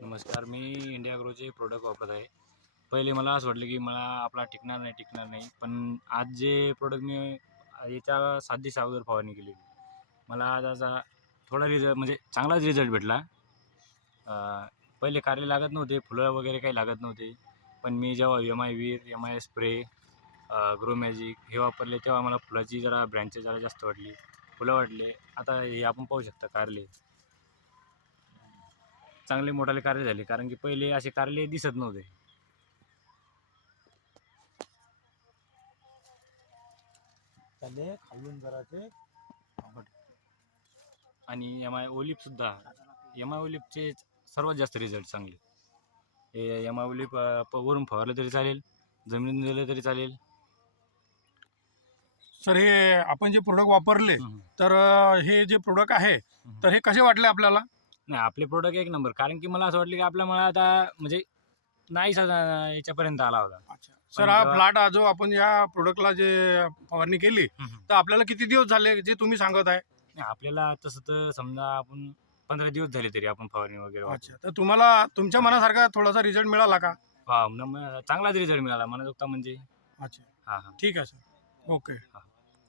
नमस्कार. मी India ग्रोचे product वापरत आहे. पहिले मला असं वाटलं की मला आपला टिकणार नाही. पण आज जे प्रोडक्ट मी याच्या 7 दिवसा अगोदर फवारणी केली. मला आज असा थोडा रिझल्ट म्हणजे चांगलाच रिझल्ट भेटला. अ, पहिले कारले लागत नव्हते, फुलं वगैरे काही लागत नव्हते. पण मी जेव्हा एम-आय वीर, एम-आय स्प्रे, ग्रो मॅजिक हे वापरले तेव्हा मला फुलाची जरा ब्रँचेस जरा जास्त वाढली, फुलं वाढले. आता हे आपण पाहू शकता कारले चांगले मोठाले कारले झाले, कारण की पहिले असे कारले दिसत नव्हते. त्याले खालून जराचे आणि एम-आय ओलिप सुद्धा, एम-आय ओलिपचे सर्वात जास्त रिझल्ट चांगले. हे एम-आय ओलिप वरून फवारलं तरी चालेल, जमिनीत दिलं तरी चालेल. सर हे आपण जे प्रोडक्ट वापरले तर हे जे प्रोडक्ट आहे तर हे कसे वाटले आपल्याला? नाही, आपले प्रोडक्ट एक नंबर. कारण की मला असं वाटलं की आपला मला आता म्हणजे नाहीसा याच्यापर्यंत आला होता. अच्छा सर, हा फ्लॅट जो आपण या प्रोडक्टला जे फवारणी केली तर आपल्याला किती दिवस झाले जे तुम्ही सांगत आहे? नाही, आपल्याला तसं तर समजा आपण 15 दिवस झाले तरी आपण फवारणी वगैरे अच्छा, तर तुम्हाला तुमच्या मनासारखा थोडासा रिझल्ट मिळाला का? चांगलाच रिझल्ट मिळाला. मला म्हणजे अच्छा, हां हां ठीक आहे सर. ओके.